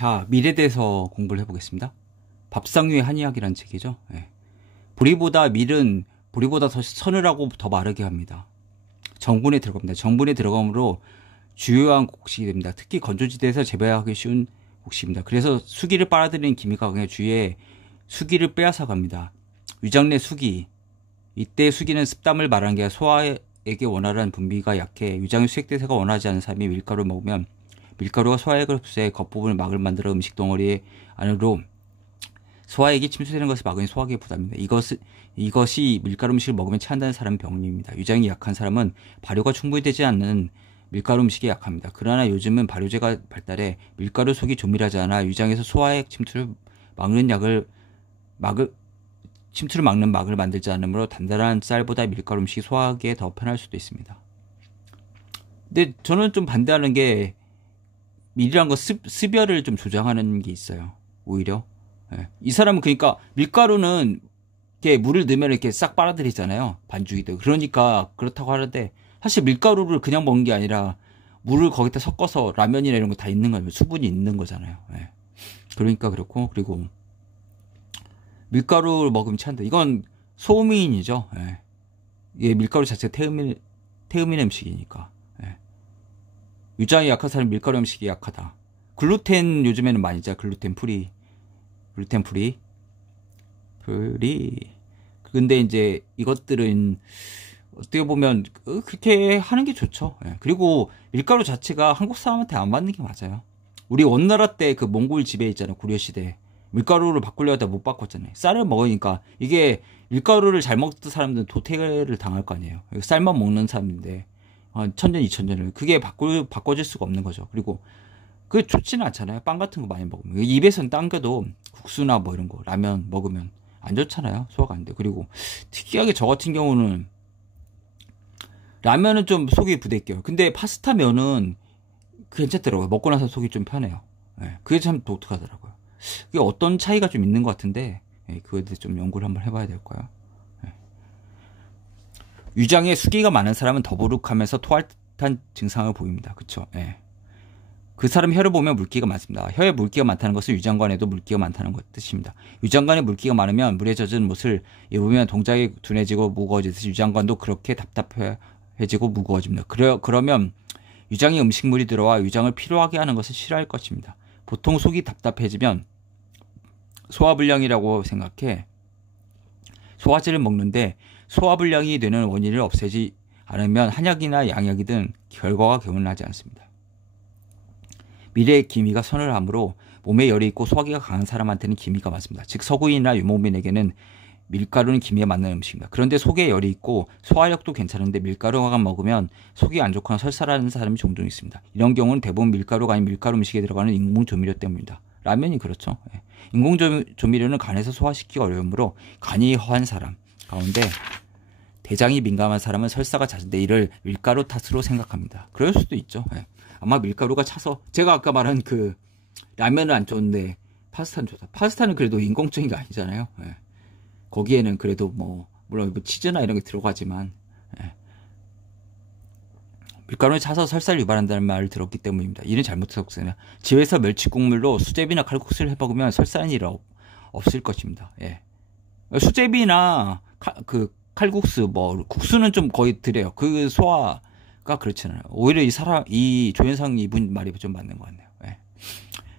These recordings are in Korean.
자, 밀에 대해서 공부를 해보겠습니다. 밥상 위의 한이야기라는 책이죠. 예. 보리보다 더 서늘하고 더 마르게 합니다. 정분에 들어갑니다. 정분에 들어감으로 주요한 곡식이 됩니다. 특히 건조지대에서 재배하기 쉬운 곡식입니다. 그래서 수기를 빨아들이는 기미가 강해 주위에 수기를 빼앗아 갑니다. 위장 내 수기. 이때 수기는 습담을 말하는 게 소화에게 원활한 분비가 약해 위장의 수액대사가 원하지 않은 사람이 밀가루를 먹으면 밀가루가 소화액을 흡수해 겉부분을 막을 만들어 음식 덩어리 안으로 소화액이 침투되는 것을 막으니 소화기의 부담입니다. 이것이 밀가루 음식을 먹으면 체한다는 사람의 병입니다. 위장이 약한 사람은 발효가 충분히 되지 않는 밀가루 음식에 약합니다. 그러나 요즘은 발효제가 발달해 밀가루 속이 조밀하지 않아 위장에서 소화액 침투를 막는 막을 만들지 않으므로 단단한 쌀보다 밀가루 음식이 소화하기에 더 편할 수도 있습니다. 근데 저는 좀 반대하는 게 밀이란 거 습열을 좀 조장하는 게 있어요. 오히려. 예. 이 사람은 그러니까 밀가루는 이렇게 물을 넣으면 이렇게 싹 빨아들이잖아요. 반죽이도. 그러니까 그렇다고 하는데 사실 밀가루를 그냥 먹는 게 아니라 물을 거기다 섞어서 라면이나 이런 거 다 있는 거예요. 수분이 있는 거잖아요. 예. 그러니까 그렇고 그리고 밀가루를 먹으면 체한다. 이건 소음인이죠. 예. 이게 밀가루 자체가 태음인 음식이니까. 예. 위장이 약한 사람은 밀가루 음식이 약하다. 글루텐 요즘에는 많이 있잖아. 글루텐 프리. 근데 이제 이것들은 어떻게 보면 그렇게 하는 게 좋죠. 예. 그리고 밀가루 자체가 한국 사람한테 안 맞는 게 맞아요. 우리 원나라 때 그 몽골 지배 있잖아요. 고려시대. 밀가루를 바꾸려 하다 못 바꿨잖아요. 쌀을 먹으니까 이게 밀가루를 잘 먹던 사람들은 도태를 당할 거 아니에요. 쌀만 먹는 사람인데 1000년, 2000년을 그게 바꿔질 수가 없는 거죠. 그리고 그게 좋지는 않잖아요. 빵 같은 거 많이 먹으면 입에선 당겨도 국수나 뭐 이런 거 라면 먹으면 안 좋잖아요. 소화가 안 돼. 그리고 특이하게 저 같은 경우는 라면은 좀 속이 부대껴요. 근데 파스타 면은 괜찮더라고요. 먹고 나서 속이 좀 편해요. 네, 그게 참 독특하더라고요. 그게 어떤 차이가 좀 있는 것 같은데 그거에 대해서 좀 연구를 한번 해봐야 될 거예요. 네. 위장에 수기가 많은 사람은 더부룩하면서 토할 듯한 증상을 보입니다. 그쵸? 네. 그 사람 혀를 보면 물기가 많습니다. 혀에 물기가 많다는 것은 위장관에도 물기가 많다는 것 뜻입니다. 위장관에 물기가 많으면 물에 젖은 못을 입으면 동작이 둔해지고 무거워지듯이 위장관도 그렇게 답답해지고 무거워집니다. 그러면 위장에 음식물이 들어와 위장을 피로하게 하는 것을 싫어할 것입니다. 보통 속이 답답해지면 소화불량이라고 생각해 소화제를 먹는데 소화불량이 되는 원인을 없애지 않으면 한약이나 양약이든 결과가 개운하지 않습니다. 밀의 기미가 서늘하므로 몸에 열이 있고 소화기가 강한 사람한테는 기미가 맞습니다. 즉 서구인이나 유목민에게는 밀가루는 기미에 맞는 음식입니다. 그런데 속에 열이 있고 소화력도 괜찮은데 밀가루가 먹으면 속이 안 좋거나 설사하는 사람이 종종 있습니다. 이런 경우는 대부분 밀가루가 아닌 밀가루 음식에 들어가는 인공조미료 때문입니다. 라면이 그렇죠. 인공조미료는 간에서 소화시키기 어려우므로 간이 허한 사람 가운데 대장이 민감한 사람은 설사가 잦은데 이를 밀가루 탓으로 생각합니다. 그럴 수도 있죠. 아마 밀가루가 차서 제가 아까 말한 그 라면은 안 좋은데 파스타는 좋다. 파스타는 그래도 인공적인 게 아니잖아요. 거기에는 그래도 뭐 물론 치즈나 이런 게 들어가지만 밀가루를 차서 설사를 유발한다는 말을 들었기 때문입니다. 이는 잘못했습니다. 집에서 멸치국물로 수제비나 칼국수를 해먹으면 설사는 일 없을 것입니다. 수제비나 칼국수 뭐 국수는 좀 거의 드려요. 그 소화가 그렇지 않아요. 오히려 이 조현상 이분 말이 좀 맞는 것 같네요.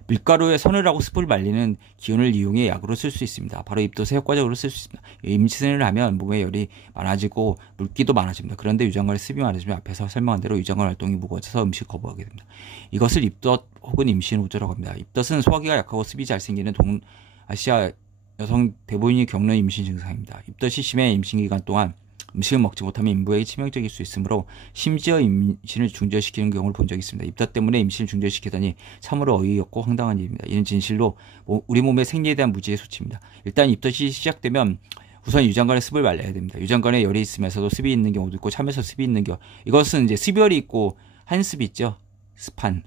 밀가루에 서늘하고 습을 말리는 기운을 이용해 약으로 쓸 수 있습니다. 바로 입덧의 효과적으로 쓸 수 있습니다. 임신을 하면 몸에 열이 많아지고 물기도 많아집니다. 그런데 유장관에 습이 많아지면 앞에서 설명한 대로 유장관 활동이 무거워져서 음식 거부하게 됩니다. 이것을 입덧 혹은 임신 우조라고 합니다. 입덧은 소화기가 약하고 습이 잘 생기는 동아시아 여성 대부분이 겪는 임신 증상입니다. 입덧이 심해 임신 기간 동안 음식을 먹지 못하면 인부에게 치명적일 수 있으므로 심지어 임신을 중절시키는 경우를 본 적이 있습니다. 입덧 때문에 임신을 중절시키다니 참으로 어이없고 황당한 일입니다. 이는 진실로 우리 몸의 생리에 대한 무지의 소치입니다. 일단 입덧이 시작되면 우선 유장관에 습을 말려야 됩니다. 유장관에 열이 있으면서도 습이 있는 경우도 있고 참에서 습이 있는 경우 이것은 이제 습열이 있고 한습이 있죠. 습한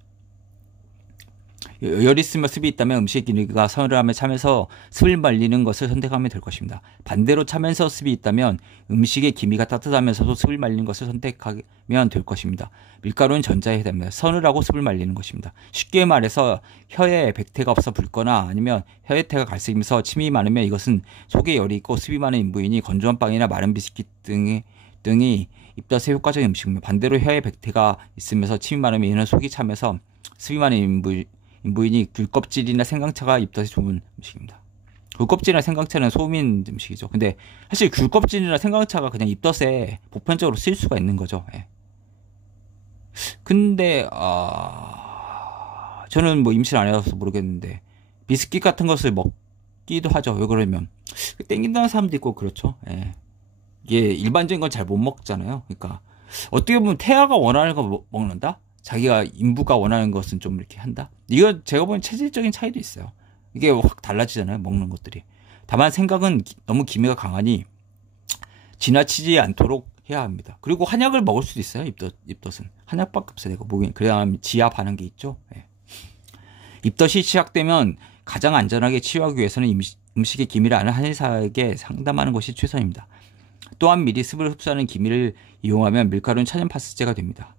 열이 있으며 습이 있다면 음식의 기미가 서늘함에 차면서 습을 말리는 것을 선택하면 될 것입니다. 반대로 차면서 습이 있다면 음식의 기미가 따뜻하면서도 습을 말리는 것을 선택하면 될 것입니다. 밀가루는 전자에 해당합니다. 서늘하고 습을 말리는 것입니다. 쉽게 말해서 혀에 백태가 없어 붉거나 아니면 혀의 태가 갈색이면서 침이 많으면 이것은 속에 열이 있고 습이 많은 인부인이 건조한 빵이나 마른 비스킷 등이 입덧에 효과적인 음식입니다. 반대로 혀에 백태가 있으면서 침이 많으면 이는 속이 차면서 습이 많은 인부인이 귤껍질이나 생강차가 입덧에 좋은 음식입니다. 귤껍질이나 생강차는 소민 음식이죠. 근데 사실 귤껍질이나 생강차가 그냥 입덧에 보편적으로 쓰일 수가 있는 거죠. 예. 근데 저는 뭐 임신 안 해서 모르겠는데 비스킷 같은 것을 먹기도 하죠. 왜 그러면 땡긴다는 사람도 있고 그렇죠. 예. 이게 일반적인 건 잘 못 먹잖아요. 그러니까 어떻게 보면 태아가 원하는 거 먹는다? 자기가 인부가 원하는 것은 좀 이렇게 한다? 이거 제가 보기엔 체질적인 차이도 있어요. 이게 확 달라지잖아요. 먹는 것들이. 다만 생각은 너무 기미가 강하니 지나치지 않도록 해야 합니다. 그리고 한약을 먹을 수도 있어요. 입덧은. 한약밖에 없어요. 내가 보기엔. 그래야 지압하는 게 있죠. 예. 입덧이 시작되면 가장 안전하게 치유하기 위해서는 음식의 기미를 아는 한의사에게 상담하는 것이 최선입니다. 또한 미리 습을 흡수하는 기미를 이용하면 밀가루는 천연 파스제가 됩니다.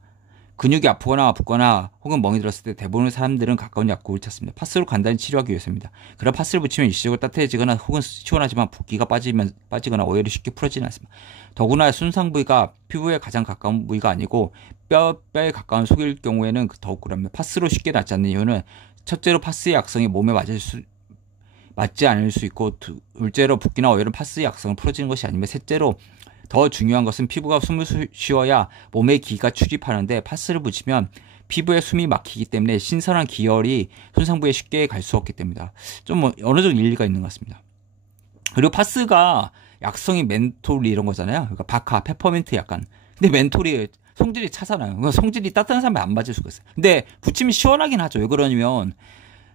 근육이 아프거나 붓거나 혹은 멍이 들었을 때 대부분의 사람들은 가까운 약국을 찾습니다. 파스로 간단히 치료하기 위해서입니다. 그럼 파스를 붙이면 일시적으로 따뜻해지거나 혹은 시원하지만 붓기가 빠지거나 오열이 쉽게 풀어지지 않습니다. 더구나 순상 부위가 피부에 가장 가까운 부위가 아니고 뼈에 가까운 속일 경우에는 더욱 그럽니다. 파스로 쉽게 낫지 않는 이유는 첫째로 파스의 약성이 몸에 맞지 않을 수 있고 둘째로 붓기나 오열은 파스의 약성을 풀어주는 것이 아니며 셋째로 더 중요한 것은 피부가 숨을 쉬어야 몸에 기가 출입하는데 파스를 붙이면 피부에 숨이 막히기 때문에 신선한 기혈이 손상부에 쉽게 갈 수 없기 때문이다. 좀 어느 정도 일리가 있는 것 같습니다. 그리고 파스가 약성이 멘톨 이런 거잖아요. 그러니까 바카, 페퍼민트 약간. 근데 멘톨이 성질이 차잖아요. 그러니까 성질이 따뜻한 사람이 안 맞을 수가 있어요. 근데 붙이면 시원하긴 하죠. 왜 그러냐면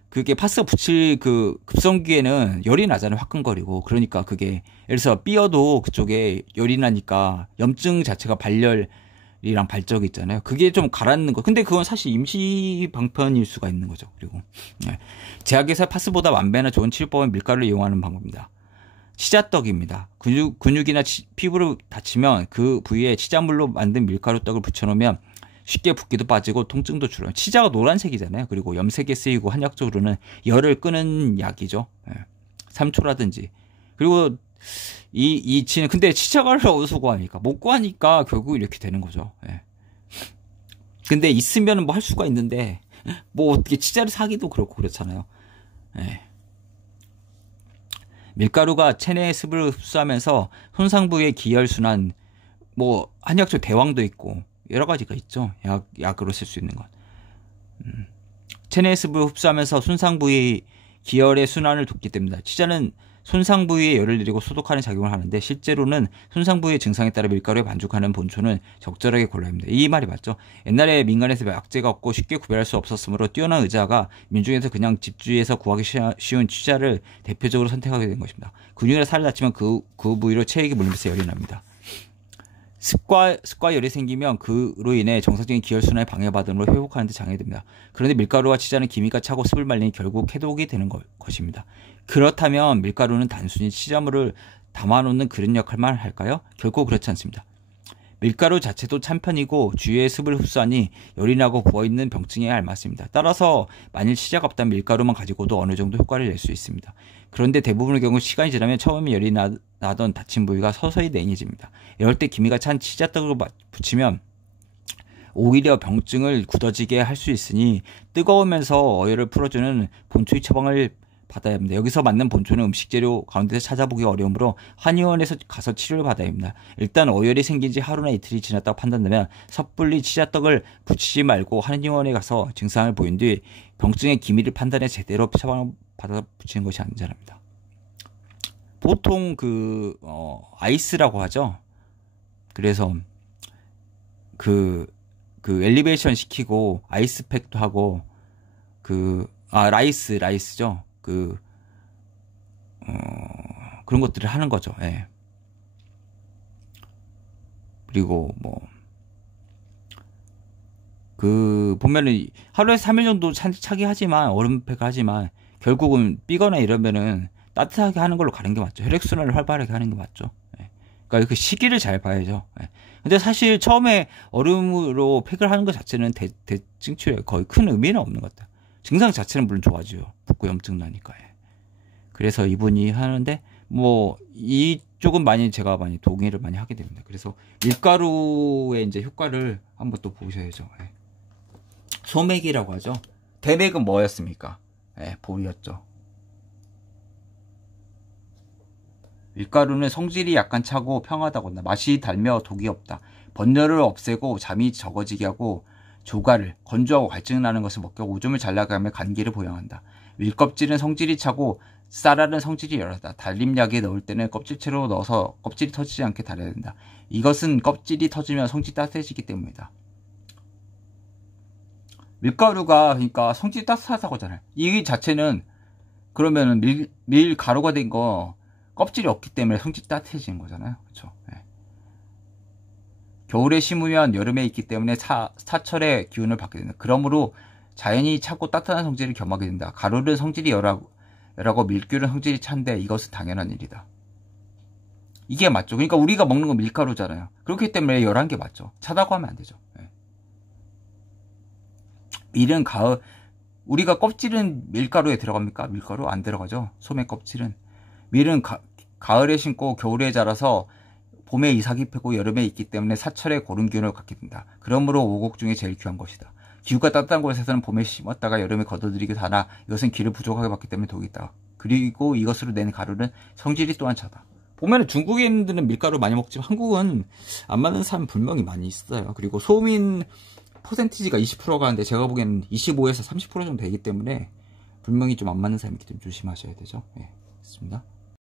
그게 파스가 붙일 그 급성기에는 열이 나잖아요. 화끈거리고. 그러니까 그게 예를 들어서 삐어도 그쪽에 열이 나니까 염증 자체가 발열이랑 발적이 있잖아요. 그게 좀 가라앉는 거. 근데 그건 사실 임시 방편일 수가 있는 거죠. 그리고 제약에서 파스보다 만배나 좋은 치료법은 밀가루를 이용하는 방법입니다. 치자떡입니다. 근육이나 피부를 다치면 그 부위에 치자물로 만든 밀가루 떡을 붙여놓으면 쉽게 붓기도 빠지고 통증도 줄어요. 치자가 노란색이잖아요. 그리고 염색에 쓰이고 한약적으로는 열을 끄는 약이죠. 삼초라든지. 그리고 이 치는 근데 치자가를 어디서 구하니까 못 구하니까 결국 이렇게 되는 거죠. 근데 있으면 뭐 할 수가 있는데 뭐 어떻게 치자를 사기도 그렇고 그렇잖아요. 밀가루가 체내의 습을 흡수하면서 손상 부위의 기혈순환, 뭐 한약적 대왕도 있고 여러 가지가 있죠. 약으로 쓸 수 있는 것. 체내의 습을 흡수하면서 손상 부위 기혈의 순환을 돕기 때문이다. 치자는 손상 부위에 열을 내리고 소독하는 작용을 하는데 실제로는 손상 부위의 증상에 따라 밀가루에 반죽하는 본초는 적절하게 골라야 합니다. 이 말이 맞죠. 옛날에 민간에서 약재가 없고 쉽게 구별할 수 없었으므로 뛰어난 의사가 민중에서 그냥 집주위에서 구하기 쉬운 치자를 대표적으로 선택하게 된 것입니다. 근육이나 살을 다치면 그 부위로 체액이 물리면서 열이 납니다. 습과 열이 생기면 그로 인해 정상적인 기혈순환에 방해받음으로 회복하는 데 장애됩니다. 그런데 밀가루와 치자는 기미가 차고 습을 말리니 결국 해독이 되는 것입니다. 그렇다면 밀가루는 단순히 치자물을 담아놓는 그릇 역할만 할까요? 결코 그렇지 않습니다. 밀가루 자체도 찬편이고 주위에 습을 흡수하니 열이 나고 부어있는 병증에 알맞습니다. 따라서 만일 치자가 없다면 밀가루만 가지고도 어느 정도 효과를 낼 수 있습니다. 그런데 대부분의 경우 시간이 지나면 처음에 열이 나던 다친 부위가 서서히 냉해집니다. 이럴 때 기미가 찬 치자떡을 붙이면 오히려 병증을 굳어지게 할 수 있으니 뜨거우면서 어혈을 풀어주는 본초의 처방을 받아야 합니다. 여기서 맞는 본초는 음식재료 가운데서 찾아보기 어려우므로 한의원에서 가서 치료를 받아야 합니다. 일단 어혈이 생긴 지 하루나 이틀이 지났다고 판단되면 섣불리 치자떡을 붙이지 말고 한의원에 가서 증상을 보인 뒤 병증의 기미를 판단해 제대로 처방을 받아 붙이는 것이 안전합니다. 보통 아이스라고 하죠. 그래서 그 엘리베이션 시키고 아이스팩도 하고 라이스죠. 그런 것들을 하는 거죠. 예. 그리고 보면은 하루에 3일 정도 차게 하지만, 얼음팩을 하지만, 결국은 삐거나 이러면은 따뜻하게 하는 걸로 가는 게 맞죠. 혈액순환을 활발하게 하는 게 맞죠. 예. 그러니까 그 시기를 잘 봐야죠. 예. 근데 사실 처음에 얼음으로 팩을 하는 것 자체는 대증출에 거의 큰 의미는 없는 것 같아요. 증상 자체는 물론 좋아지죠. 붓고 염증 나니까. 예. 그래서 이분이 하는데, 뭐, 이쪽은 제가 많이 동의를 많이 하게 됩니다. 그래서 밀가루의 이제 효과를 한번 또 보셔야죠. 예. 소맥이라고 하죠. 대맥은 뭐였습니까? 예, 볼이었죠. 밀가루는 성질이 약간 차고 평하다고 한다. 맛이 달며 독이 없다. 번열을 없애고 잠이 적어지게 하고 조가를 건조하고 갈증 나는 것을 먹고 오줌을 잘 나가게 하며 간기를 보양한다. 밀껍질은 성질이 차고 쌀알은 성질이 열하다. 달림약에 넣을 때는 껍질채로 넣어서 껍질이 터지지 않게 달아야 된다. 이것은 껍질이 터지면 성질이 따뜻해지기 때문이다. 밀가루가 그러니까 성질이 따뜻하다고 하잖아요. 이 자체는 그러면은 밀가루가 된 거 껍질이 없기 때문에 성질이 따뜻해지는 거잖아요. 그렇죠? 네. 겨울에 심으면 여름에 있기 때문에 사철의 기운을 받게 된다. 그러므로 자연이 차고 따뜻한 성질을 겸하게 된다. 가루는 성질이 열하고 밀귤은 성질이 찬데 이것은 당연한 일이다. 이게 맞죠. 그러니까 우리가 먹는 건 밀가루잖아요. 그렇기 때문에 열한 게 맞죠. 차다고 하면 안 되죠. 네. 밀은 우리가 껍질은 밀가루에 들어갑니까? 밀가루 안 들어가죠. 소매 껍질은. 밀은 가을에 심고 겨울에 자라서 봄에 이삭이 펴고 여름에 있기 때문에 사철의 고른 기운을 갖게 된다. 그러므로 오곡 중에 제일 귀한 것이다. 기후가 따뜻한 곳에서는 봄에 심었다가 여름에 걷어들이기도 하나 이것은 기를 부족하게 받기 때문에 독이 있다. 그리고 이것으로 낸 가루는 성질이 또한 차다. 보면 중국인들은 밀가루 많이 먹지만 한국은 안 맞는 사람 분명히 많이 있어요. 그리고 소민 퍼센티지가 20%가 하는데 제가 보기에는 25에서 30% 정도 되기 때문에 분명히 좀 안 맞는 사람이 있기 때문에 조심하셔야 되죠. 예, 그렇습니다.